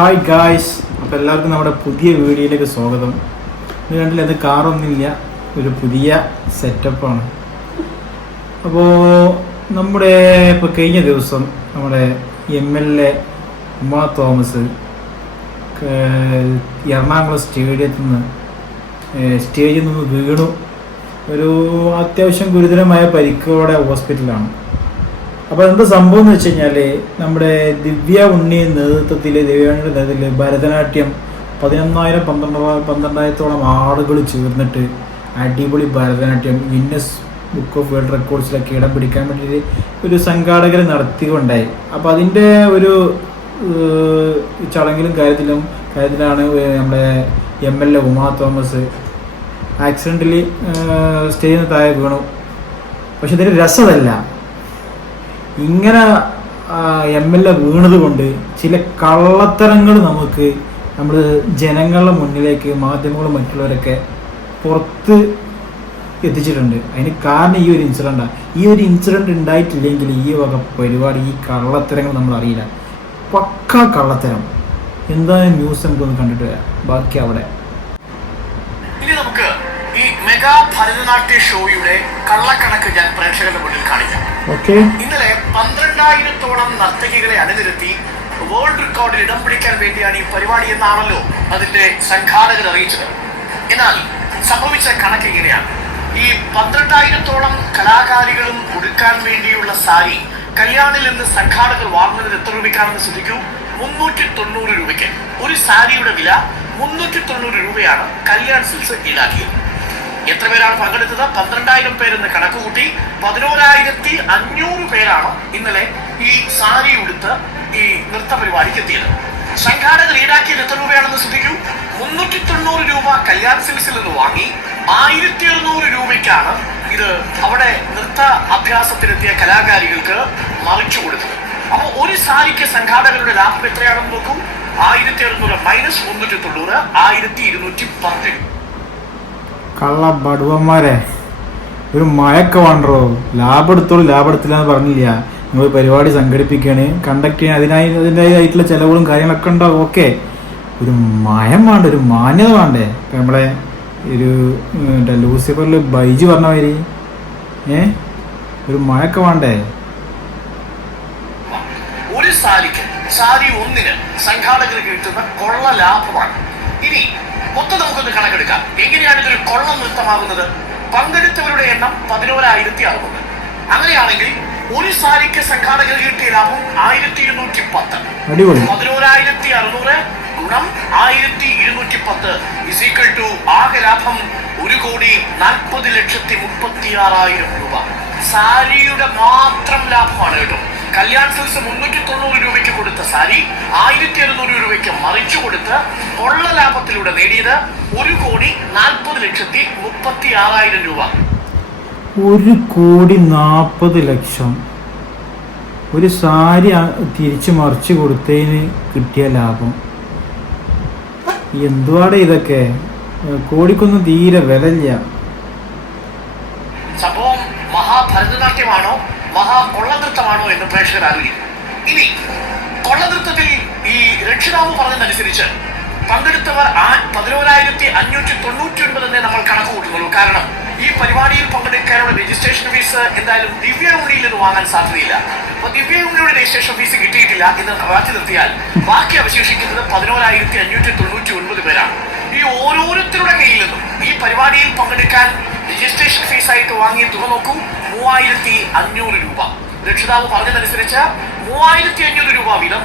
Hi guys, അപ്പോൾ എല്ലാവർക്കും നമ്മുടെ പുതിയ വീഡിയോയിലേക്ക് സ്വാഗതം. ഇത് കണ്ടില്ല, അത് കാറൊന്നുമില്ല, ഒരു പുതിയ സെറ്റപ്പാണ്. അപ്പോൾ നമ്മുടെ ഇപ്പോൾ കഴിഞ്ഞ ദിവസം നമ്മുടെ MLA ഉമാ തോമസ് എറണാകുളം സ്റ്റേജിൽ നിന്ന് വീണു. ഒരു അത്യാവശ്യം ഗുരുതരമായ പരിക്കോടെ ഹോസ്പിറ്റലാണ്. അപ്പോൾ എന്താ സംഭവം എന്ന് വെച്ച് കഴിഞ്ഞാൽ, നമ്മുടെ ദിവ്യ ഉണ്ണി നേതൃത്വത്തിൻ്റെ ഭരതനാട്യം 12,000-12,000 ആളുകൾ ചേർന്നിട്ട് അടിപൊളി Bharatanatyam Guinness book of world റെക്കോർഡ്സിലൊക്കെ ഇടം പിടിക്കാൻ വേണ്ടിയിട്ട് ഒരു സംഘാടകർ നടത്തിക്കൊണ്ടായി. അപ്പോൾ അതിൻ്റെ ഒരു ചടങ്ങിലും കാര്യത്തിലാണ് നമ്മുടെ MLA ഉമാ തോമസ് ആക്സിഡൻ്റലി സ്റ്റേജിൽ നിന്ന് താഴെ വീണു. പക്ഷെ ഇതിൻ്റെ രസമല്ല, ഇങ്ങനെ MLA വീണത് കൊണ്ട് ചില കള്ളത്തരങ്ങൾ നമ്മൾ ജനങ്ങളുടെ മുന്നിലേക്ക് മാധ്യമങ്ങളും മറ്റുള്ളവരൊക്കെ പുറത്ത് എത്തിച്ചിട്ടുണ്ട്. അതിന് കാരണം ഈ ഒരു ഇൻസിഡൻ്റാണ്. ഈ ഒരു ഇൻസിഡൻറ്റ് ഉണ്ടായിട്ടില്ലെങ്കിൽ ഈ വക പരിപാടി, ഈ കള്ളത്തരങ്ങൾ നമ്മൾ അറിയില്ല. പക്കാ കള്ളത്തരം. എന്താണ് ന്യൂസ് നമുക്കൊന്ന് കണ്ടിട്ട് വരാം, ബാക്കി അവിടെ. ഇനി നമുക്ക് ഈ മെഗാ ഭരതനാട്യ ഷോയുടെ കള്ളക്കണക്ക് ഞാൻ പ്രേക്ഷകരുടെ മുന്നിൽ കാണിക്കാം. ഇന്നലെ 12,000-ഓളം നർത്തകികളെ അണിനിരത്തി വേൾഡ് റെക്കോർഡിൽ ഇടം പിടിക്കാൻ വേണ്ടിയാണ് ഈ പരിപാടി എന്നാണല്ലോ അതിന്റെ സംഘാടകർ അറിയിച്ചത്. എന്നാൽ സംഭവിച്ച കണക്ക് ഇങ്ങനെയാണ്. ഈ 12,000-ഓളം കലാകാരികളും ഉടുക്കാൻ വേണ്ടിയുള്ള സാരി കല്യാണിൽ നിന്ന് സംഘാടകർ വാങ്ങുന്നത് എത്ര രൂപയ്ക്കാണെന്ന് ശ്രദ്ധിക്കൂ. 390 രൂപയ്ക്ക്. ഒരു സാരിയുടെ വില 390 രൂപയാണ് കല്യാൺ സിൽക്സ് ഈടാക്കിയത്. എത്ര പേരാണ് പങ്കെടുത്തത്? 12,000 പേരെന്ന് കണക്കുകൂട്ടി 11,500 പേരാണ് ഇന്നലെ ഈ സാരി ഉടുത്ത് ഈ നൃത്ത പരിപാടിക്ക് എത്തിയത്. സംഘാടകർ ഈടാക്കിയത് എത്ര രൂപയാണെന്ന് ശ്രദ്ധിക്കൂ. 390 രൂപ കല്യാൺ സിൽക്സിൽ നിന്ന് വാങ്ങി 1,200 രൂപയ്ക്കാണ് ഇത് അവിടെ നൃത്ത അഭ്യാസത്തിനെത്തിയ കലാകാരികൾക്ക് മറിച്ചു കൊടുത്തത്. അപ്പോൾ ഒരു സാരിക്ക് സംഘാടകരുടെ ലാഭം എത്രയാണെന്ന് നോക്കൂ. 1,200 മൈനസ് 390 1,210. കള്ള ബടുവന്മാരെ, ഒരു മഴയൊക്കെ വേണ്ടോ? ലാഭം എടുത്തില്ല എന്ന് പറഞ്ഞില്ല. നിങ്ങൾ പരിപാടി സംഘടിപ്പിക്കുകയാണ്, കണ്ടക്ട് ചെയ്യാൻ അതിൻ്റെതായിട്ടുള്ള ചിലവുകളും കാര്യങ്ങളൊക്കെ ഉണ്ടാവും. ഓക്കെ, ഒരു മയം വേണ്ട, ഒരു മാന്യത വേണ്ടേ? ഇപ്പം നമ്മളെ ഒരു ലൂസിഫറിൽ ബൈജു പറഞ്ഞ മാതിരി ഒരു മഴയൊക്കെ വേണ്ടേ? ഒരു സാരി ഒന്നിന് സംഘാടകർക്ക് കിട്ടുന്ന കൊള്ള ലാഭമാണ്. ഇനി മൊത്തം നമുക്കൊന്ന് കണക്കെടുക്കാം. എങ്ങനെയാണ് ഇതൊരു കൊള്ള നൃത്തമാകുന്നത്? പങ്കെടുത്തവരുടെ എണ്ണം 11,600. അങ്ങനെയാണെങ്കിൽ ഒരു സാരിക്ക് സംഘാടകർ കിട്ടിയ ലാഭം 1,210. 11,600 ഗുണം 1,210 = ആകെ ലാഭം 1,40,36,000 രൂപ. സാരിയുടെ മാത്രം ലാഭമാണ് കേട്ടോ. കല്യാൺ സിൽക്സ് 390 രൂപയ്ക്ക് കൊടുത്ത സാരി 1,200 രൂപയ്ക്ക് മറിച്ചു കൊടുത്ത് കൊള്ള ലാഭത്തിലൂടെ നേടിയത് 1,40,36,000 രൂപ. 1,40,00,000 ഒരു സാരി തിരിച്ചു മറിച്ചു കൊടുത്തതിന് കിട്ടിയ ലാഭം. എന്തുവാടെ ഇതൊക്കെ? കോടിക്കൊന്നും തീരെ വിലയില്ല. സംഭവം മഹാഭരതനാട്യമാണോ മഹാകൊള്ളനൃത്തമാണോ എന്ന് പ്രേക്ഷകർ ആലോചിക്കും. ഇനി കൊള്ളനൃത്തത്തിൽ ഈ രക്ഷിതാവ് പറഞ്ഞതനുസരിച്ച് പങ്കെടുത്തവർ 11,599 എന്നേ നമ്മൾ കണക്ക് കൂട്ടുന്നുള്ളൂ. കാരണം ഈ പരിപാടിയിൽ പങ്കെടുക്കാനുള്ള രജിസ്ട്രേഷൻ ഫീസ് എന്തായാലും ദിവ്യ ഉണ്ണിയിൽ നിന്ന് വാങ്ങാൻ സാധ്യതയില്ല. അപ്പൊ ദിവ്യ ഉണ്ണിയുടെ രജിസ്ട്രേഷൻ ഫീസ് കിട്ടിയിട്ടില്ല എന്ന് മാറ്റി നിർത്തിയാൽ ബാക്കി അവശേഷിക്കുന്നത് 11,599 പേരാണ്. ഈ ഓരോരുത്തരുടെ കയ്യിൽ നിന്നും ഈ പരിപാടിയിൽ പങ്കെടുക്കാൻ രജിസ്ട്രേഷൻ ഫീസായിട്ട് വാങ്ങിയ തുക നോക്കൂ. 3,500 രൂപ. രക്ഷിതാവ് പറഞ്ഞതനുസരിച്ച് 3,500 രൂപ വീതം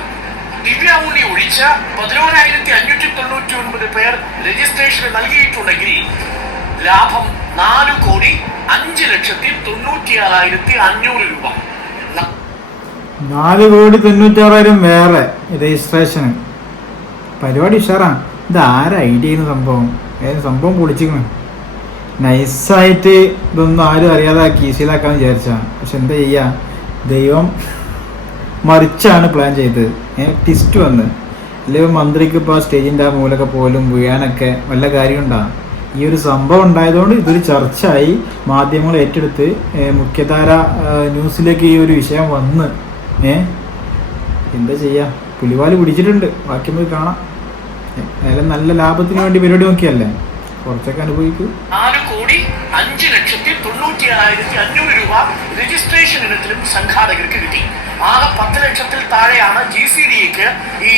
ദിവ്യ ഉണ്ണി ഒഴിച്ച് 11,599 പേർ രജിസ്ട്രേഷൻ നൽകിയിട്ടുണ്ടെങ്കിൽ ലാഭം 4,05,96,500 രൂപ. 4,96,000 വേറെ രജിസ്ട്രേഷന്. പരിപാടി ഉഷാറാണ്. ഇത് ആരാ ഐഡിയ ചെയ്യുന്ന സംഭവം പൊളിച്ചിരിക്കണം. നൈസായിട്ട് ഇതൊന്നും ആരും അറിയാതെ കീശയിലാക്കാന്ന് വിചാരിച്ചാ. പക്ഷെ എന്താ ചെയ്യാ, ദൈവം മറിച്ചാണ് പ്ലാൻ ചെയ്തത്. ട്വിസ്റ്റ് വന്ന് അല്ലെങ്കിൽ മന്ത്രിക്ക് ഇപ്പോൾ സ്റ്റേജിൻ്റെ ആ മൂലൊക്കെ പോലും വീഴാനൊക്കെ വല്ല കാര്യമുണ്ടാ? ഈ ഒരു സംഭവം ഉണ്ടായതുകൊണ്ട് ഇതൊരു ചർച്ചയായി, മാധ്യമങ്ങൾ ഏറ്റെടുത്ത് മുഖ്യധാര ന്യൂസിലേക്ക് ഈ ഒരു വിഷയം വന്ന് എന്താ ചെയ്യാ. പുലിവാല് പിടിച്ചിട്ടുണ്ട്. ബാക്കി നമുക്ക് കാണാം. ഏതായാലും നല്ല ലാഭത്തിന് വേണ്ടി പരിപാടി നോക്കിയല്ലേ, കുറച്ചൊക്കെ അനുഭവിക്കൂ. 4,96,500 രൂപ രജിസ്ട്രേഷൻ ഇനത്തിലും സംഘാടകർക്ക് കിട്ടി. ആകെ 10 ലക്ഷത്തിൽ താഴെയാണ് GCDAക്ക് ഈ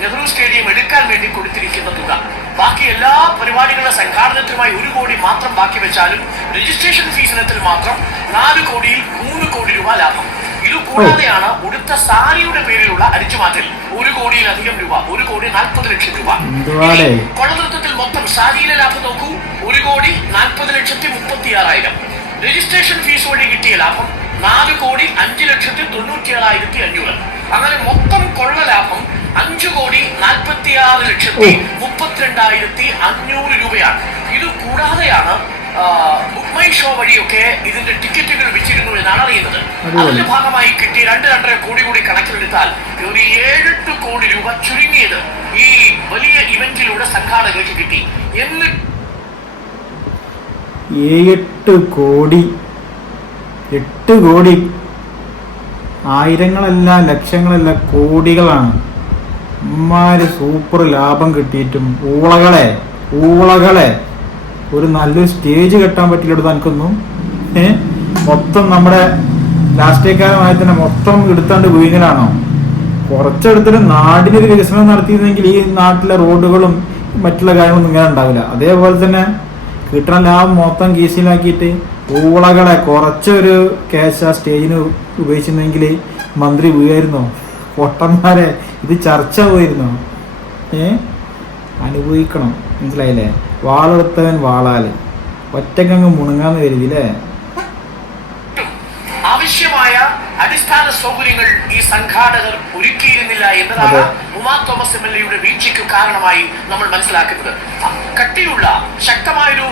നെഹ്റു സ്റ്റേഡിയം എടുക്കാൻ വേണ്ടി കൊടുത്തിരിക്കുന്ന തുക. ബാക്കി എല്ലാ പരിപാടികളുടെ സംഘാടനത്തിനുമായി 1 കോടി മാത്രം ബാക്കി വെച്ചാലും രജിസ്ട്രേഷൻ ഫീസ് ഇനത്തിൽ മാത്രം 4 കോടിയിൽ 3 കോടി രൂപ ലാഭം. ഇത് കൂടാതെയാണ് ഉടുത്ത സാരിയുടെ പേരിലുള്ള അടിച്ചുമാറ്റൽ 1 കോടിയിലധികം രൂപ, 1 കോടി 40 ലക്ഷം രൂപ. കൊളനൃത്തത്തിൽ മൊത്തം സാരിയിലെ ലാഭം നോക്കൂ, 1,40,36,000. രജിസ്ട്രേഷൻ ഫീസ് വഴി കിട്ടിയ ലാഭം 4,05,97,500. അങ്ങനെ മൊത്തം കൊള്ള ലാഭം 5,46,32,500 രൂപയാണ്. ഇത് കൂടാതെയാണ് ബുക്ക് മൈ ഷോ വഴിയൊക്കെ ഇതിന്റെ ടിക്കറ്റുകൾ വെച്ചിരുന്നു എന്നാണ് അറിയുന്നത്. അതിന്റെ ഭാഗമായി കിട്ടിയ 2-2.5 കോടി കൂടി കണക്കിലെടുത്താൽ ഒരു 7-8 കോടി രൂപ ചുരുങ്ങിയത് ഈ വലിയ ഇവന്റിലൂടെ സംഘാടകർക്ക് കിട്ടി. 8 കോടി, ആയിരങ്ങളല്ല, ലക്ഷങ്ങളല്ല, കോടികളാണ്. ഇമ്മാര് സൂപ്പർ ലാഭം കിട്ടിയിട്ടും ഊളകളെ ഒരു നല്ലൊരു സ്റ്റേജ് കെട്ടാൻ പറ്റില്ലെടുത്ത് എനിക്കൊന്നും. മൊത്തം നമ്മുടെ രാഷ്ട്രീയക്കാരുമായി തന്നെ മൊത്തം എടുത്താണ്ട് വീങ്ങലാണോ? കുറച്ചെടുത്തിട്ട് നാടിനൊരു വികസനം നടത്തിയിരുന്നെങ്കിൽ ഈ നാട്ടിലെ റോഡുകളും മറ്റുള്ള കാര്യങ്ങളൊന്നും ഇങ്ങനെ ഉണ്ടാവില്ല. അതേപോലെ തന്നെ കിട്ടണ ലാഭം മൊത്തം കീശിലാക്കിയിട്ട് ഊളകളെ കുറച്ചൊരു ക്യാഷ് ആ സ്റ്റേജിന് ഉപയോഗിച്ചിരുന്നെങ്കിൽ മന്ത്രി വീഴായിരുന്നോ? പൊട്ടന്മാരെ, ഇത് ചർച്ച പോയിരുന്നോ? അനുഭവിക്കണം, മനസ്സിലായില്ലേ? വാളെടുത്തവൻ വാളാല് ഒറ്റക്കങ്ങ് മുണങ്ങാന്ന് കരുതില്ലേ? ആവശ്യമായ അടിസ്ഥാന സൗകര്യങ്ങൾ ഈ സംഘാടകർ ഒരുക്കിയിരുന്നില്ല എന്നതാണ് ഉമാ തോമസ് MLA വീഴ്ചയ്ക്ക് കാരണമായി നമ്മൾ മനസ്സിലാക്കുന്നത്. കട്ടിയുള്ള ശക്തമായൊരു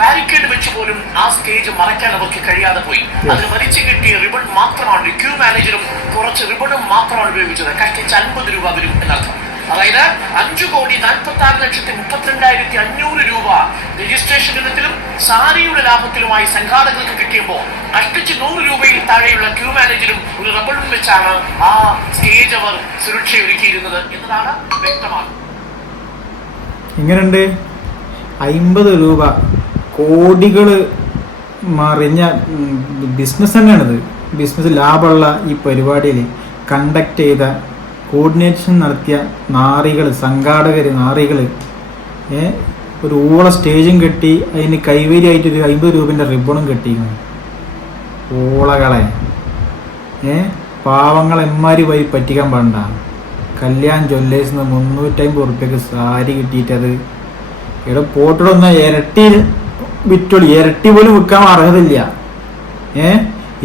ബാരിക്കേഡ് വെച്ച് പോലും ആ സ്റ്റേജ് മറയ്ക്കാൻ അവർക്ക് കഴിയാതെ പോയി. അതിന് വലിച്ചു കിട്ടിയ റിബൺ മാത്രമാണ്, ക്യൂ മാനേജറും കുറച്ച് റിബണും മാത്രമാണ് ഉപയോഗിച്ചത്. കഷ്ടിച്ച് 50 രൂപ വരും എന്നർത്ഥം. അതായത് 5,46,32,500 രൂപ രജിസ്ട്രേഷൻ ഇനത്തിലും സാരിയുടെ ലാഭത്തിലുമായി സംഘാടകർക്ക് കിട്ടിയപ്പോൾ കഷ്ടിച്ച് 100 രൂപയിൽ താഴെയുള്ള ക്യൂ മാനേജരും ഒരു റബ്ബറും വെച്ചാണ് ആ സ്റ്റേജ് അവർ സുരക്ഷയൊരുക്കിയിരുന്നത് എന്നതാണ് വ്യക്തമാകുന്നത്. എങ്ങനെയുണ്ട്? 50 രൂപ, കോടികള് മറിഞ്ഞ ബിസിനസ് തന്നെയാണിത്. ബിസിനസ് ലാഭമുള്ള ഈ പരിപാടിയിൽ കണ്ടക്ട് ചെയ്ത, കോർഡിനേഷൻ നടത്തിയ നാറികൾ ഒരു ഊള സ്റ്റേജും കെട്ടി അതിന് കൈവരിയായിട്ടൊരു 50 രൂപേൻ്റെ റിബണും കെട്ടിയിരുന്നു. ഊളകളെ പാവങ്ങളെമ്മാരി വഴി പറ്റിക്കാൻ പാടണ്ട. കല്യാൺ ജ്വല്ലേഴ്സിൽ നിന്ന് 350 ഉറുപ്പ്യക്ക് സാരി കിട്ടിയിട്ടത് ഇവിടെ പോട്ടിടൊന്ന ഇരട്ടി വിറ്റോളി, ഇരട്ടി പോലും വിൽക്കാൻ അർഹതയില്ല.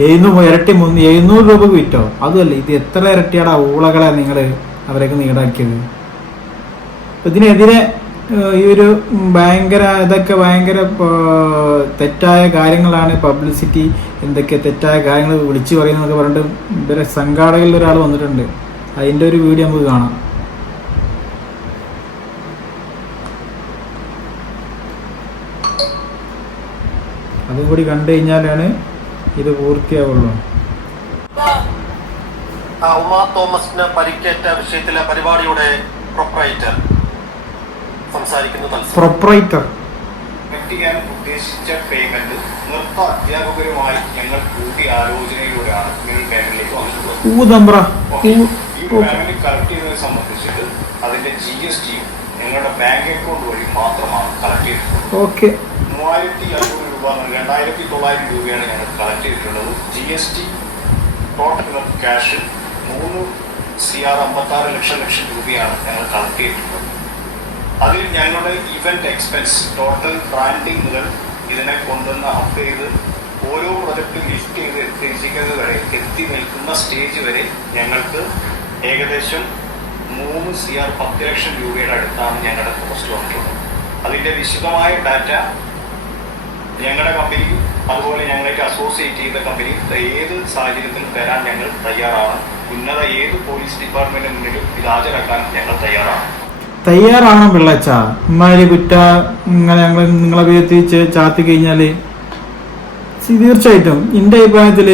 700 രൂപക്ക് വിറ്റോ? അതുമല്ല, ഇത് എത്ര ഇരട്ടിയാടാ ഊളകളെ നിങ്ങൾ അവരൊക്കെ ഈടാക്കിയത്. ഇതിനെതിരെ ഈ ഒരു ഭയങ്കര തെറ്റായ കാര്യങ്ങളാണ്, പബ്ലിസിറ്റി എന്തൊക്കെ തെറ്റായ കാര്യങ്ങൾ വിളിച്ചു പറയുന്നതൊക്കെ പറഞ്ഞിട്ട് ഇവരെ സംഘാടകരിൽ ഒരാൾ വന്നിട്ടുണ്ട്. അതിൻ്റെ ഒരു വീഡിയോ നമുക്ക് കാണാം. അതും കൂടി കണ്ടു കഴിഞ്ഞാലാണ് ഇത് പൂർത്തിയാവുള്ളൂ. ഉമാ തോമസിന് പരിക്കേറ്റ വിഷയത്തിലെ പരിപാടിയുടെ പ്രൊപ്പറേറ്റർ ചെയ്യാൻ ഉദ്ദേശിച്ച പേയ്മെന്റ് നൃത്ത അധ്യാപകരുമായി ഞങ്ങൾ കൂടിയാലോചനയിലൂടെയാണ് നിങ്ങൾ പേയ്മെന്റിലേക്ക് വന്നിട്ടുള്ളത്. ഈ പേയ്മെന്റ് കളക്ട് ചെയ്യുന്നതിനെ സംബന്ധിച്ചിട്ട് അതിന്റെ GST ഞങ്ങളുടെ ബാങ്ക് അക്കൗണ്ട് വഴി മാത്രമാണ് കളക്ട് ചെയ്തിട്ടുള്ളത്. 3,500 രൂപ, 2,900 രൂപയാണ് ഞങ്ങൾ കളക്ട് ചെയ്തിട്ടുള്ളത്. GST ടോട്ടൽ ക്യാഷ് 3,56 ലക്ഷം രൂപയാണ് ഞങ്ങൾ കളക്ട് ചെയ്തിട്ടുള്ളത്. അതിൽ ഞങ്ങളുടെ ഇവന്റ് എക്സ്പെൻസ് ടോട്ടൽ ബ്രാൻഡിങ് മുതൽ ഇതിനെ കൊണ്ടുവന്ന് അപ്പ് ചെയ്ത് ഓരോ പ്രൊജക്റ്റും ലിസ്റ്റ് ചെയ്ത് എത്തിക്കുന്നത് വരെ, എത്തി നിൽക്കുന്ന സ്റ്റേജ് വരെ ഞങ്ങൾക്ക് ഏകദേശം 3,10 ലക്ഷം രൂപയുടെ അടുത്താണ് ഞങ്ങളുടെ കോസ്റ്റ് വന്നിട്ടുള്ളത്. അതിൻ്റെ വിശദമായ ഡാറ്റ ഞങ്ങളുടെ കമ്പനി അതുപോലെ ഞങ്ങളായിട്ട് അസോസിയേറ്റ് ചെയ്ത കമ്പനി ഏത് സാഹചര്യത്തിലും തരാൻ ഞങ്ങൾ തയ്യാറാണ്. ഉന്നത ഏത് പോലീസ് ഡിപ്പാർട്ട്മെന്റിന് മുന്നിലും ഇത് ഹാജരാക്കാൻ ഞങ്ങൾ തയ്യാറാണ്. പിള്ളച്ച ഇമ്മാതിരി കുറ്റ ഇങ്ങനെ ഞങ്ങൾ നിങ്ങളെ ഉപയോഗിച്ച് ചാത്തി കഴിഞ്ഞാൽ തീർച്ചയായിട്ടും എൻ്റെ അഭിപ്രായത്തിൽ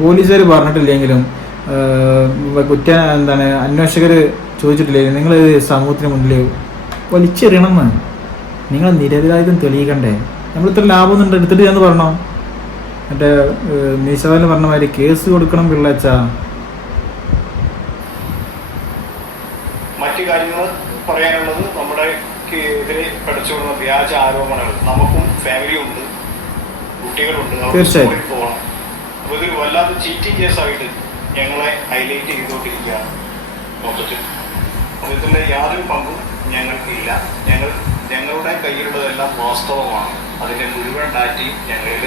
പോലീസുകാർ പറഞ്ഞിട്ടില്ലെങ്കിലും എന്താണ് അന്വേഷകർ ചോദിച്ചിട്ടില്ലേ നിങ്ങൾ സമൂഹത്തിന് മുന്നിൽ വലിച്ചെറിയണമെന്ന്, നിങ്ങൾ നിരപരാധിത്വം തെളിയിക്കണ്ടേ, നമ്മൾ ഇത്ര ലാഭമൊന്നും എടുത്തിട്ട് എന്ന് പറഞ്ഞോ. മറ്റേ മീശാവിൽ പറഞ്ഞ മാതിരി കേസ് കൊടുക്കണം പിള്ളേച്ചാ. മറ്റു കാര്യങ്ങൾ പറയാനുള്ളത് നമ്മുടെ എതിരെ പഠിച്ചുകൊള്ളുന്ന വ്യാജ ആരോപണങ്ങൾ, നമുക്കും ഫാമിലിയുണ്ട്, കുട്ടികളുണ്ട്, അവർക്ക് പോകണം. അപ്പോൾ ഇതൊരു വല്ലാത്ത ചീറ്റിംഗ് കേസായിട്ട് ഞങ്ങളെ ഹൈലൈറ്റ് ചെയ്തുകൊണ്ടിരിക്കുകയാണ് മൊത്തത്തിൽ. അതിൻ്റെ യാതൊരു പങ്കും ഞങ്ങൾക്കില്ല. ഞങ്ങളുടെ കയ്യിലുള്ളതെല്ലാം വാസ്തവമാണ്. അതിൻ്റെ മുഴുവൻ ഡാറ്റയും ഞങ്ങളിൽ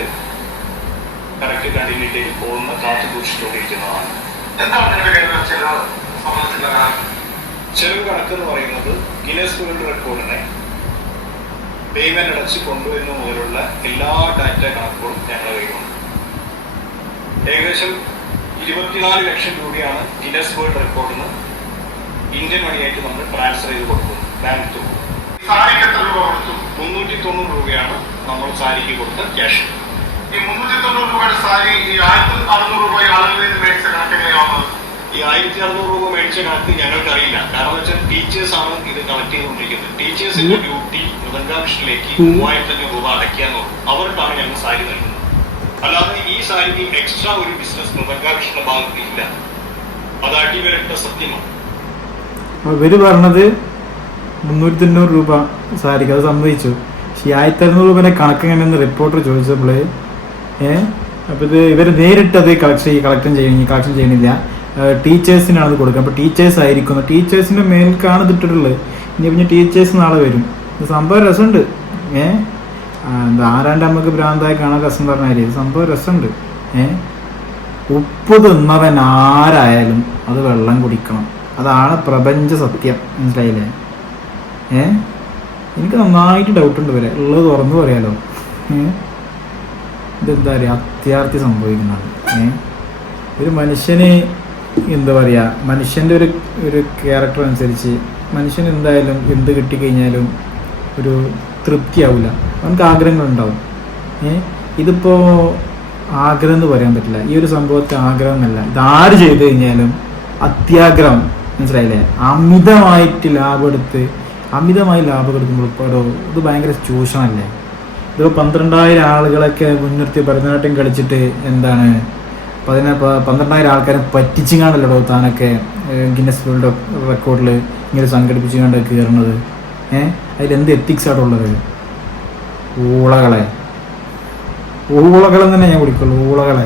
കറക്റ്റ് കണ്ടിന്യൂറ്റിയിൽ പോകുന്ന കാത്തു സൂക്ഷിച്ചുകൊണ്ടിരിക്കുന്നതാണ്. ചെലവ് കണക്കെന്ന് പറയുന്നത് ഗിന്നസ് വേൾഡ് റെക്കോർഡിനെ പേയ്മെന്റ് അടച്ച് കൊണ്ടുവരുന്ന മുതലുള്ള എല്ലാ ഡാറ്റ കണക്കുകളും ഞങ്ങളുടെ കയ്യിലുണ്ട്. ഏകദേശം 24 ലക്ഷം രൂപയാണ് ഗിന്നസ് വേൾഡ് റെക്കോർഡിന് ഇന്ത്യൻ മണിയായിട്ട് നമ്മൾ ട്രാൻസ്ഫർ ചെയ്ത് കൊടുക്കുന്നത് ബാങ്ക് ത്രൂ. 390 രൂപയാണ് നമ്മൾ സാരിക്ക് കൊടുത്ത ക്യാഷ്. ഈ 390 രൂപയുടെ സാരി ഈ 1600 രൂപ ആളുകളിൽ നിന്ന് മേടിച്ച കണക്കെങ്ങനെയാവുന്നത്? ഈ 1600 രൂപ മേടിച്ച കണക്ക് ഞങ്ങൾക്കറിയില്ല. കാരണം വെച്ചാൽ ടീച്ചേഴ്സാണ് ഇത് കളക്ട് ചെയ്തുകൊണ്ടിരിക്കുന്നത്. ടീച്ചേഴ്സിന്റെ ഡ്യൂട്ടി മൃദംഗാഭിഷിലേക്ക് 3500 രൂപ അടയ്ക്കാന്നുള്ളൂ. അവർക്കാണ് ഞങ്ങൾ സാരി നൽകുന്നത്. അല്ലാതെ ഈ സാരിക്ക് എക്സ്ട്രാ ഒരു ബിസിനസ് മൃദംഗാഭിഷിന്റെ ഭാഗത്ത് ഇല്ല. അത് അടിവരട്ട സത്യമാണ്. ഇവര് പറഞ്ഞത് 390 രൂപ സാരിക്ക്, അത് സമ്മതിച്ചു. പക്ഷേ 1600 രൂപയുടെ കണക്ക് എങ്ങനെയെന്ന് റിപ്പോർട്ടർ ചോദിച്ചപ്പോൾ അപ്പോൾ ഇത് ഇവർ നേരിട്ടത് കളക്ഷൻ ചെയ്യണില്ല, ടീച്ചേഴ്സിനാണ് അത് കൊടുക്കുക. അപ്പോൾ ടീച്ചേഴ്സ് ആയിരിക്കുന്നു, ടീച്ചേഴ്സിൻ്റെ മേൽക്കാണ് ഇതിട്ടിട്ടുള്ളത്. പിന്നെ ടീച്ചേഴ്സ് നാളെ വരും. ഇത് സംഭവം രസമുണ്ട്. ആരാൻ്റെ അമ്മക്ക് ഭ്രാന്തായി കാണാൻ രസം പറഞ്ഞാൽ സംഭവം രസമുണ്ട്. ഉപ്പ് തിന്നവൻ ആരായാലും അത് വെള്ളം കുടിക്കണം, അതാണ് പ്രപഞ്ച സത്യം. മനസ്സിലായില്ലേ? എനിക്ക് നന്നായിട്ട് ഡൗട്ടുണ്ട് വരെ ഉള്ളത് തുറന്നു പറയാലോ. ഇതെന്താ പറയുക, അത്യാർത്ഥി സംഭവിക്കുന്നതാണ്. ഒരു മനുഷ്യന് എന്താ പറയുക, മനുഷ്യൻ്റെ ഒരു ക്യാരക്ടർ അനുസരിച്ച് മനുഷ്യന് എന്തായാലും എന്ത് കിട്ടിക്കഴിഞ്ഞാലും ഒരു തൃപ്തിയാവില്ല, അവനക്ക് ആഗ്രഹങ്ങളുണ്ടാവും. ഇതിപ്പോൾ ആഗ്രഹം എന്ന് പറയാൻ പറ്റില്ല. ഈ ഒരു സംഭവത്തെ ആഗ്രഹം എന്നല്ല, ഇതാര് ചെയ്തു കഴിഞ്ഞാലും അത്യാഗ്രഹം. മനസ്സിലായില്ലേ? അമിതമായി ലാഭം എടുക്കുമ്പോൾ ഇത് ഭയങ്കര ചൂഷണമല്ലേ? ഇതിപ്പോൾ 12,000 ആളുകളൊക്കെ മുൻനിർത്തി ഭരതനാട്യം കളിച്ചിട്ട് എന്താണ് 12,000 ആൾക്കാരെ പറ്റിച്ചിങ്ങാണ്ടല്ലോ താനൊക്കെ ഗിന്നസ് വേൾഡ് റെക്കോർഡിൽ ഇങ്ങനെ സംഘടിപ്പിച്ചുകൊണ്ട് കയറുന്നത്. അതിലെന്ത് എത്തിക്സായിട്ടുള്ളത്? ഊളകളെന്ന് തന്നെ ഞാൻ വിളിക്കുള്ളൂ, ഊളകളെ.